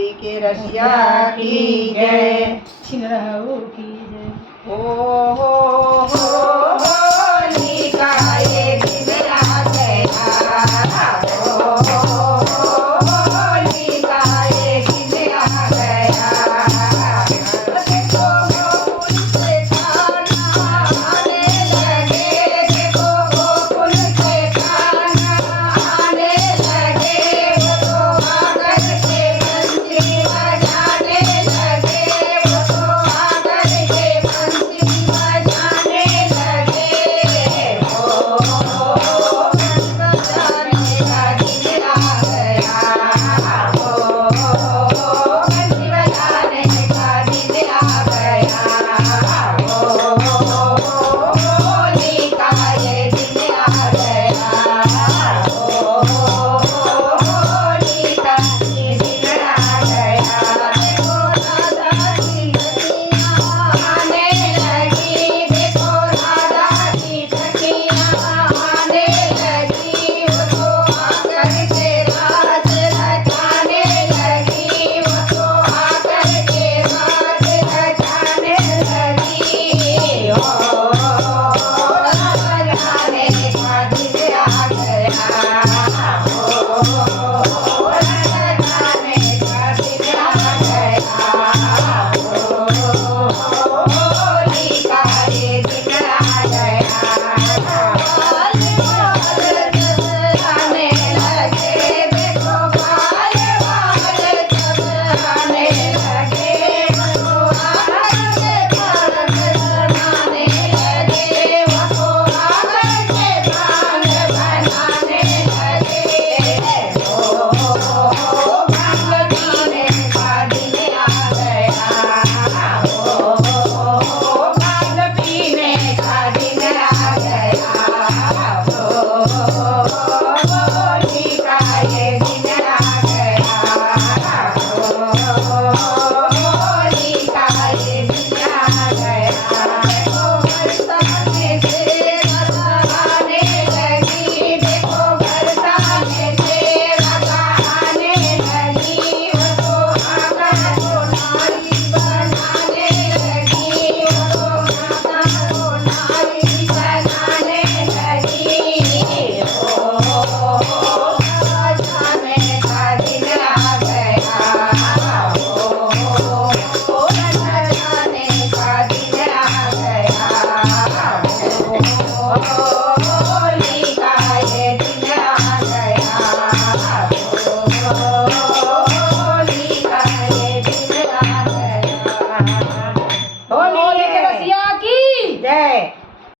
होली के रसिया की जय। छिनराओ की जय। हो होली का ये दिन आ गया। हो होली का ये दिन आ गया। देखो गोकुल से खाना आने लगे। देखो गोकुल से खाना आने लगे। वो तो आकर के बंसी बजाने लगे। वो तो आकर के बंसी बजाने लगे। हो बंसी बजाने का दिन आ गया। हो बंसी बजाने का दिन आ गया। हो होली का ये दिन आ गया। हो होली का ये दिन आ गया। देखो राधा की सखियाँ आने लगी। देखो राधा की सखियाँ आने लगी। वो तो आकर के राज रचाने लगी। वो तो आकर के राज रचाने लगी। हो राज रचाने का दिन आ गया। हो राज रचाने का दिन आ गया। हो होली का ये दिन आ गया। बाल बाल जब आने लगे। देखो बाल बाल जब आने लगे। वो तो आकर के भांग बनाने लगे। वो तो आकर के भांग बनाने लगे। हो भांग पीने का दिन आ गया। हो भांग पीने का दिन आ गया। हो होली का ये दिन आ गया। हो होली का ये दिन आ गया। देखो बरसाने से रसाने लगी। देखो बरसाने से रसाने लगी। वो तो आकर को नारी बनाने लगी। वो तो आकर को नारी बनाने लगी। हो रसाने का दिन आ गया। हो रसाने का दिन आ गया। हो होली का ये दिन आ गया। हो होली का ये दिन आ गया। होली के रसिया की जय।